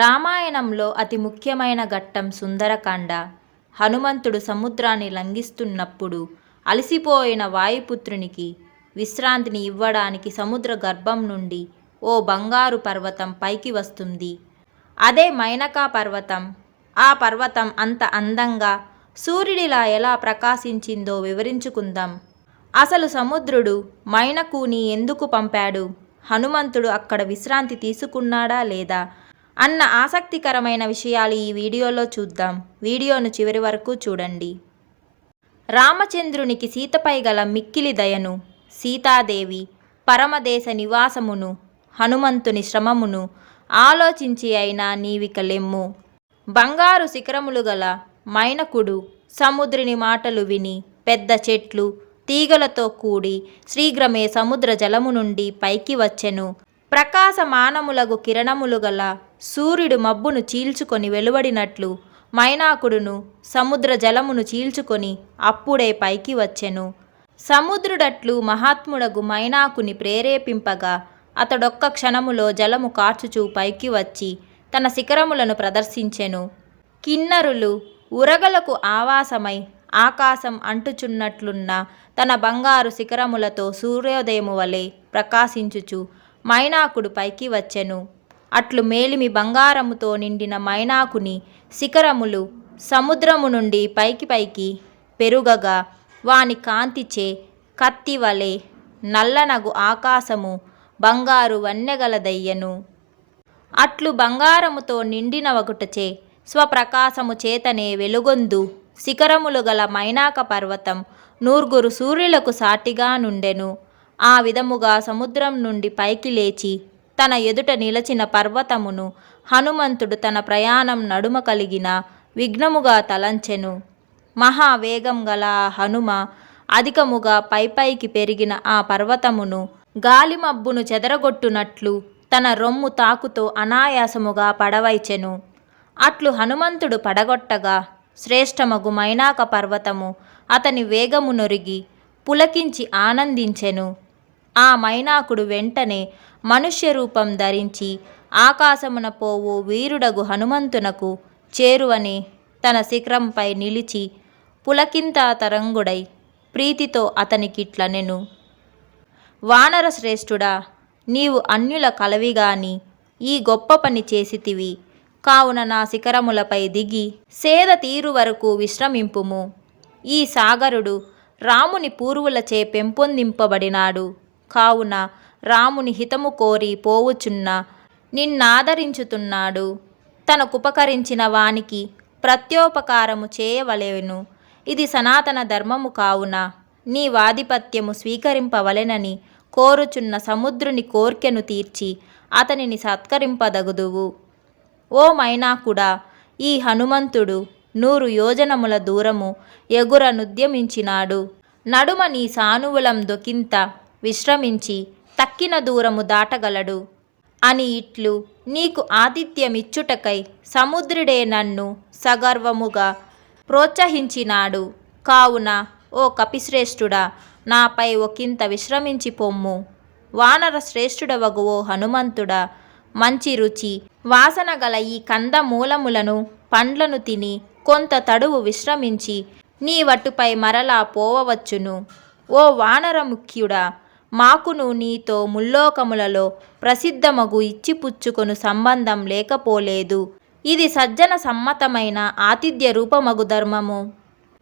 రామాయణంలో అతి ముఖ్యమైన ఘట్టం సుందరకాండ. హనుమంతుడు సముద్రాన్ని లంఘిస్తున్నప్పుడు అలసిపోయిన వాయుపుత్రునికి విశ్రాంతిని ఇవ్వడానికి సముద్ర గర్భం నుండి ఓ బంగారు పర్వతం పైకి వస్తుంది. అదే మైనకా పర్వతం. ఆ పర్వతం అంత అందంగా సూర్యుడిలా ఎలా ప్రకాశించిందో వివరించుకుందాం. అసలు సముద్రుడు మైనకుని ఎందుకు పంపాడు? హనుమంతుడు అక్కడ విశ్రాంతి తీసుకున్నాడా లేదా అన్న ఆసక్తికరమైన విషయాలు ఈ వీడియోలో చూద్దాం. వీడియోను చివరి వరకు చూడండి. రామచంద్రునికి సీతపై గల మిక్కిలి దయను, సీతాదేవి పరమదేశ నివాసమును, హనుమంతుని శ్రమమును ఆలోచించి అయినా నీవిక లెమ్ము. బంగారు శిఖరములు గల మైనకుడు సముద్రుని మాటలు విని పెద్ద చెట్లు తీగలతో కూడి శీఘ్రమే సముద్ర జలము నుండి పైకి వచ్చెను. ప్రకాశమానములగు కిరణములు గల సూర్యుడు మబ్బును చీల్చుకొని వెలువడినట్లు మైనాకుడును సముద్ర జలమును చీల్చుకొని అప్పుడే పైకి వచ్చెను. సముద్రుడట్లు మహాత్ముడగు మైనాకుని ప్రేరేపింపగా అతడొక్క క్షణములో జలము కార్చుచూ పైకి వచ్చి తన శిఖరములను ప్రదర్శించెను. కిన్నరులు ఉరగలకు ఆవాసమై ఆకాశం అంటుచున్నట్లున్న తన బంగారు శిఖరములతో సూర్యోదయము వలె ప్రకాశించుచు మైనాకుడు పైకి వచ్చెను. అట్లు మేలిమి బంగారముతో నిండిన మైనాకుని శిఖరములు సముద్రము నుండి పైకి పెరుగగా వాని కాంతిచే కత్తి వలె నల్లనగు ఆకాశము బంగారు వన్నెగలదయ్యను. అట్లు బంగారముతో నిండిన ఒకటచే స్వప్రకాశము చేతనే వెలుగొందు శిఖరములు గల మైనాక పర్వతం నూర్గురు సూర్యులకు సాటిగా నుండెను. ఆ విధముగా సముద్రం నుండి పైకి లేచి తన ఎదుట నిలచిన పర్వతమును హనుమంతుడు తన ప్రయాణం నడుమ కలిగిన విఘ్నముగా తలంచెను. మహావేగం గల హనుమ అధికముగా పైకి పెరిగిన ఆ పర్వతమును గాలిమబ్బును చెదరగొట్టునట్లు తన రొమ్ము తాకుతో అనాయాసముగా పడవైచెను. అట్లు హనుమంతుడు పడగొట్టగా శ్రేష్టమగు మైనాక పర్వతము అతని వేగమునొరిగి పులకించి ఆనందించెను. ఆ మైనాకుడు వెంటనే మనుష్య రూపం ధరించి ఆకాశమున పోవు వీరుడగు హనుమంతునకు చేరువని తన శిఖరంపై నిలిచి పులకింతాతరంగుడై ప్రీతితో అతనికిట్లనెను. వానర శ్రేష్ఠుడా, నీవు అన్యుల కలవిగాని ఈ గొప్ప పని చేసితివి. కావున నా శిఖరములపై దిగి సేద తీరు వరకు విశ్రమింపుము. ఈ సాగరుడు రాముని పూర్వులచే పెంపొందింపబడినాడు. కావున రాముని హితము కోరి పోవుచున్న నిన్నాదరించుతున్నాడు. తనకుపకరించిన వానికి ప్రత్యోపకారము చేయవలెను. ఇది సనాతన ధర్మము కావున నీ వాధిపత్యము స్వీకరింపవలెనని కోరుచున్న సముద్రుని కోర్కెను తీర్చి అతనిని సత్కరింపదగుదువు. ఓ మైనాకుడా, ఈ హనుమంతుడు 100 యోజనముల దూరము ఎగురనుద్యమించినాడు. నడుమ నీ సానువులం దొకింత విశ్రమించి తక్కిన దూరము దాటగలడు అని ఇట్లు నీకు ఆతిథ్యమిచ్చుటకై సముద్రుడే నన్ను సగర్వముగా ప్రోత్సహించినాడు. కావున ఓ కపిశ్రేష్ఠుడా, నాపై ఒకంత విశ్రమించి పొమ్ము. వానర శ్రేష్ఠుడవగు ఓ హనుమంతుడా, మంచి రుచి వాసన గల ఈ కందమూలములను పండ్లను తిని కొంత తడువు విశ్రమించి నీ వట్టుపై మరలా పోవవచ్చును. ఓ వానర ముఖ్యుడా, మాకును నీతో ముల్లోకములలో ప్రసిద్ధమగు ఇచ్చిపుచ్చుకొను సంబంధం లేకపోలేదు. ఇది సజ్జన సమ్మతమైన ఆతిథ్య రూపమగు ధర్మము.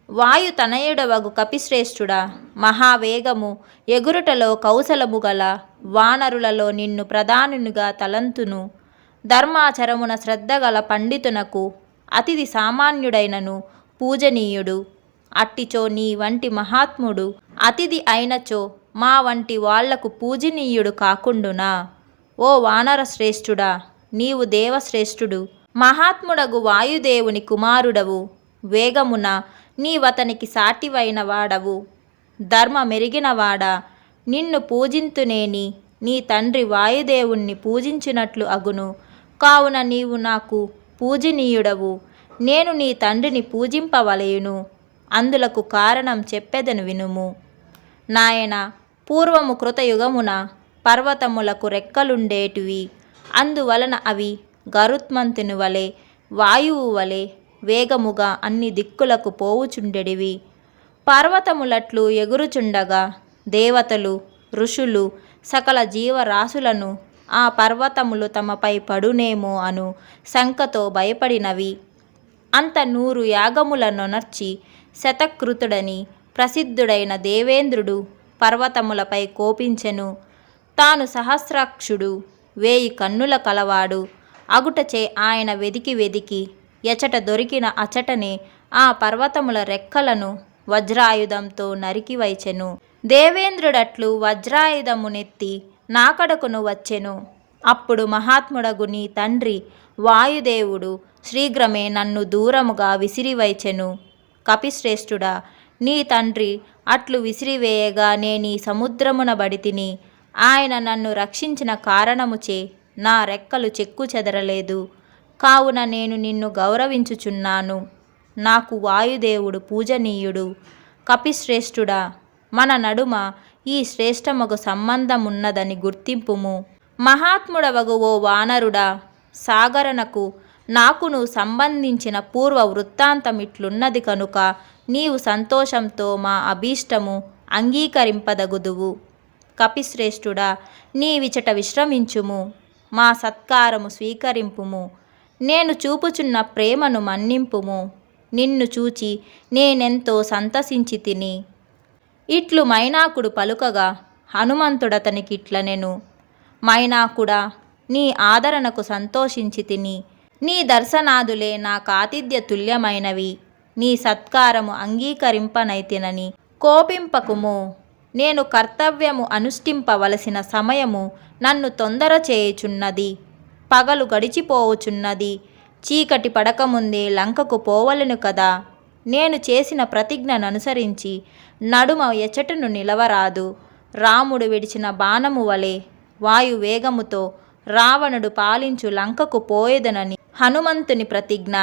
వాయు తనయుడవగు కపిశ్రేష్ఠుడా, మహావేగము ఎగురుటలో కౌశలము గల వానరులలో నిన్ను ప్రధానునిగా తలంతును. ధర్మాచరమున శ్రద్ధగల పండితునకు అతిథి సామాన్యుడైనను పూజనీయుడు. అట్టిచో నీ వంటి మహాత్ముడు అతిథి అయినచో మా వంటి వాళ్లకు పూజనీయుడు కాకుండునా? ఓ వానర శ్రేష్ఠుడా, నీవు దేవశ్రేష్ఠుడు, మహాత్ముడగు వాయుదేవుని కుమారుడవు. వేగమున నీవతనికి సాటివైన వాడవు. ధర్మ మెరిగినవాడా, నిన్ను పూజింతునేని నీ తండ్రి వాయుదేవుణ్ణి పూజించినట్లు అగును. కావున నీవు నాకు పూజనీయుడవు. నేను నీ తండ్రిని పూజింపవలయును. అందులకు కారణం చెప్పెదను వినుము. నాయన, పూర్వము కృతయుగమున పర్వతములకు రెక్కలుండేటివి. అందువలన అవి గరుత్మంతుని వలె వాయువు వలె వేగముగా అన్ని దిక్కులకు పోవుచుండెడివి. పర్వతములట్లు ఎగురుచుండగా దేవతలు, ఋషులు, సకల జీవరాశులను ఆ పర్వతములు తమపై పడునేమో అను శంకతో భయపడినవి. అంత 100 యాగములనొనర్చి శతకృతుడని ప్రసిద్ధుడైన దేవేంద్రుడు పర్వతములపై కోపించెను. తాను సహస్రాక్షుడు, 1000 కన్నుల కలవాడు అగుటచే ఆయన వెదికి వెదికి ఎచట దొరికిన అచటనే ఆ పర్వతముల రెక్కలను వజ్రాయుధంతో నరికి వైచెను. దేవేంద్రుడట్లు వజ్రాయుధమునెత్తి నాకడకును వచ్చెను. అప్పుడు మహాత్ముడగు నీ తండ్రి వాయుదేవుడు శీఘ్రమే నన్ను దూరముగా విసిరివైచెను. కపిశ్రేష్ఠుడా, నీ తండ్రి అట్లు విసిరివేయగా నేనీ సముద్రమున బడితిని. ఆయన నన్ను రక్షించిన కారణముచే నా రెక్కలు చెక్కు చెదరలేదు. కావున నేను నిన్ను గౌరవించుచున్నాను. నాకు వాయుదేవుడు పూజనీయుడు. కపిశ్రేష్ఠుడా, మన నడుమ ఈ శ్రేష్టమగు సంబంధమున్నదని గుర్తింపుము. మహాత్ముడవగు ఓ వానరుడా, సాగరనకు నాకును సంబంధించిన పూర్వ వృత్తాంతమిట్లున్నది కనుక నీవు సంతోషంతో మా అభీష్టము అంగీకరింపదగుదువు. కపిశ్రేష్ఠుడా, నీవిచట విశ్రమించుము. మా సత్కారము స్వీకరింపుము. నేను చూపుచున్న ప్రేమను మన్నింపుము. నిన్ను చూచి నేనెంతో సంతసించితిని. ఇట్లు మైనాకుడు పలుకగా హనుమంతుడతనికిట్లనెను. మైనాకుడా, నీ ఆదరణకు సంతోషించితిని. నీ దర్శనాదులే నాకాతిథ్య తుల్యమైనవి. నీ సత్కారము అంగీకరింపనైతినని కోపింపకుము. నేను కర్తవ్యము అనుష్ఠింపవలసిన సమయము నన్ను తొందర చేయుచున్నది. పగలు గడిచిపోవుచున్నది. చీకటి పడకముందే లంకకు పోవలెను కదా. నేను చేసిన ప్రతిజ్ఞననుసరించి నడుమ ఎచటను నిలవరాదు. రాముడు విడిచిన బాణము వలె వాయువేగముతో రావణుడు పాలించు లంకకు పోయేదనని హనుమంతుని ప్రతిజ్ఞ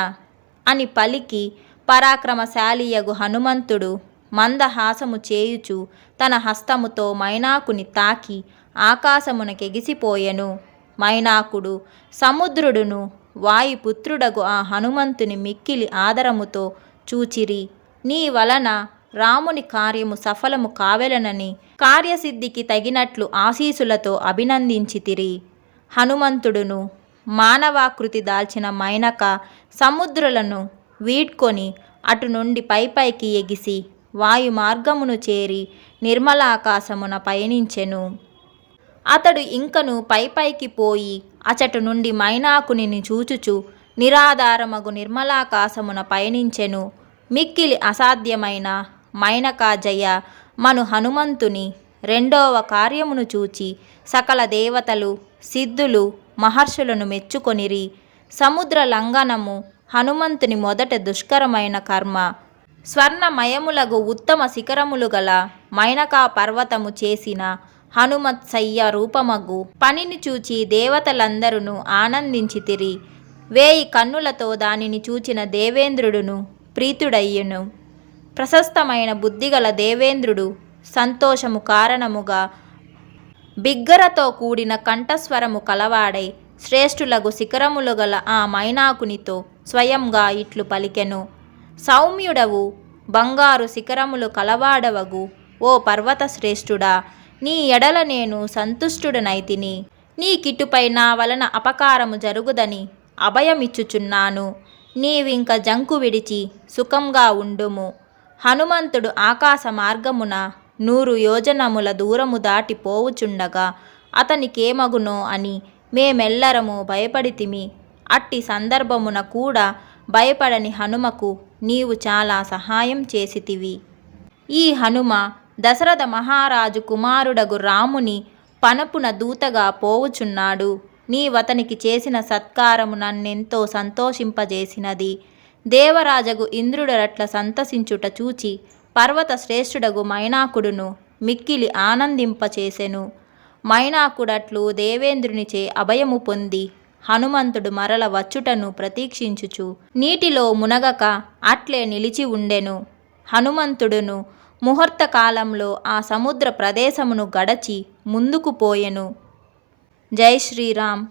అని పలికి పరాక్రమశాలియగు హనుమంతుడు మందహాసము చేయుచు తన హస్తముతో మైనాకుని తాకి ఆకాశమునకెగిసిపోయెను. మైనాకుడు, సముద్రుడును వాయుపుత్రుడగు ఆ హనుమంతుని మిక్కిలి ఆదరముతో చూచిరి. నీ వలన రాముని కార్యము సఫలము కావెలనని కార్యసిద్ధికి తగినట్లు ఆశీసులతో అభినందించితిరి. హనుమంతుడును మానవాకృతి దాల్చిన మైనక సముద్రులను వీడ్కొని అటు నుండి పైపైకి ఎగిసి వాయు మార్గమును చేరి నిర్మలాకాశమున పయనించెను. అతడు ఇంకను పైపైకి పోయి అచటు నుండి మైనాకునిని చూచుచు నిరాధారమగు నిర్మలాకాశమున పయనించెను. మిక్కిలి అసాధ్యమైన మైనకాజయ మను హనుమంతుని రెండవ కార్యమును చూచి సకల దేవతలు, సిద్ధులు, మహర్షులను మెచ్చుకొనిరి. సముద్ర లంఘనము హనుమంతుని మొదట దుష్కరమైన కర్మ. స్వర్ణమయములగు ఉత్తమ శిఖరములు గల మైనకా పర్వతము చేసిన హనుమత్సయ్య రూపమగు పనిని చూచి దేవతలందరూ ఆనందించితిరి. 1000 కన్నులతో దానిని చూచిన దేవేంద్రుడును ప్రీతుడయ్యెను. ప్రశస్తమైన బుద్ధిగల దేవేంద్రుడు సంతోషము కారణముగా బిగ్గరతో కూడిన కంఠస్వరము కలవాడై శ్రేష్ఠులగు శిఖరములు గల ఆ మైనాకునితో స్వయంగా ఇట్లు పలికెను. సౌమ్యుడవు, బంగారు శిఖరములు కలవాడవగు ఓ పర్వత శ్రేష్ఠుడా, నీ ఎడల నేను సంతుష్టుడనైతిని. నీ కిటుపై నా వలన అపకారము జరుగుదని అభయమిచ్చుచున్నాను. నీవింక జంకు విడిచి సుఖంగా ఉండుము. హనుమంతుడు ఆకాశ మార్గమున 100 యోజనముల దూరము దాటి పోవుచుండగా అతనికేమగునో అని మేమెల్లరము భయపడితిమి. అట్టి సందర్భమున కూడా భయపడని హనుమకు నీవు చాలా సహాయం చేసితివి. ఈ హనుమ దశరథ మహారాజు కుమారుడగు రాముని పనపున దూతగా పోవుచున్నాడు. నీవతనికి చేసిన సత్కారము నన్నెంతో సంతోషింపజేసినది. దేవరాజగు ఇంద్రుడరట్ల సంతసించుట చూచి పర్వత శ్రేష్ఠుడగు మైనాకుడును మిక్కిలి ఆనందింపచేసెను. మైనాకుడట్లు దేవేంద్రునిచే అభయము పొంది హనుమంతుడు మరల వచ్చుటను ప్రతీక్షించుచు నీటిలో మునగక అట్లే నిలిచి ఉండెను. హనుమంతుడును ముహూర్త కాలంలో ఆ సముద్ర ప్రదేశమును గడచి ముందుకు పోయెను. జై శ్రీరామ్.